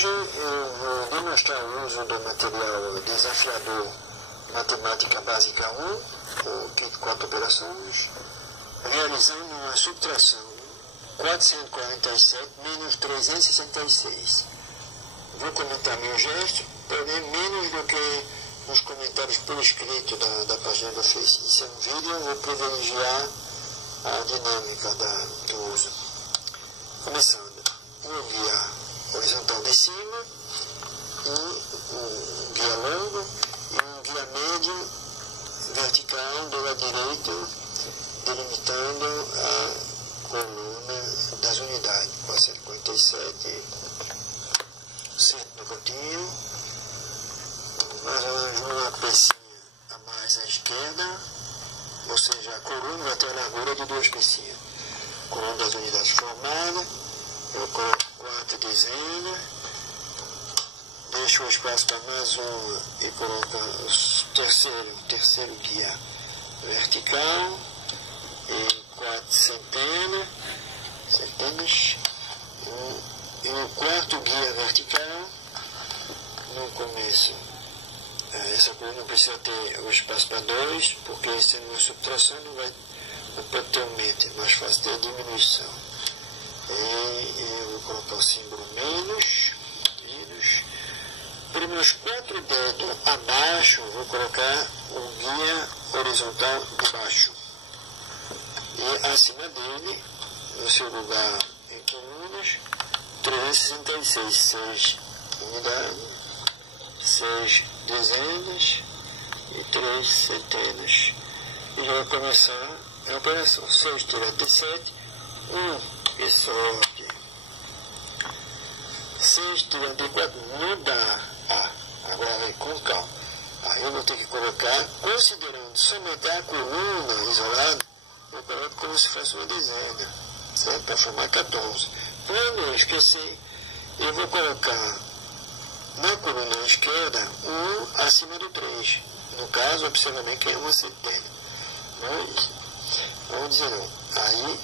Hoje eu vou demonstrar o uso do material desafiador Matemática Básica 1, o kit 4 operações, realizando uma subtração 447 menos 366. Vou comentar meu gesto, porém menos do que nos comentários por escrito da página do Face. Isso é um vídeo, eu vou privilegiar a dinâmica do uso. Começando, um guia horizontal de cima, um guia longo e um guia médio vertical do lado direito, delimitando a coluna das unidades. 447, centro no cantinho, mais ou menos uma pecinha a mais à esquerda, ou seja, a coluna vai ter a largura de 2 pecinhas. Coluna das unidades formada, eu coloco 4 dezenas, deixo o espaço para mais uma e coloco o terceiro guia vertical e 4 centenas, e o quarto guia vertical no começo. Essa coluna não precisa ter o espaço para 2, porque sendo uma subtração não pode ter aumento, é mais fácil ter diminuição. E eu vou colocar o símbolo menos. Por meus 4 dedos abaixo, vou colocar o guia horizontal de baixo. E acima dele, no seu lugar em colunas, 366, 6 unidades, 6 dezenas e 3 centenas. E já vai começar a operação. 6 tirado de 7, 1. Que sorte. 6 tirando de 4 não dá. Agora vai com calma. Aí eu vou ter que colocar, considerando somente a coluna isolada, eu coloco como se fosse uma dezena, certo? Para formar 14. Para não esquecer, eu vou colocar na coluna esquerda 1 acima do 3. No caso, observa bem que é uma centena. Mas, vamos dizer não. Aí,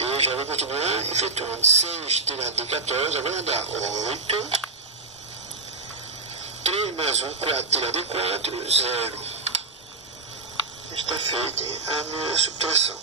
eu já vou continuar efetuando 6 tirado de 14, agora dá 8. 3 mais 1, 4 tirado de 4, 0. Está feita a minha subtração.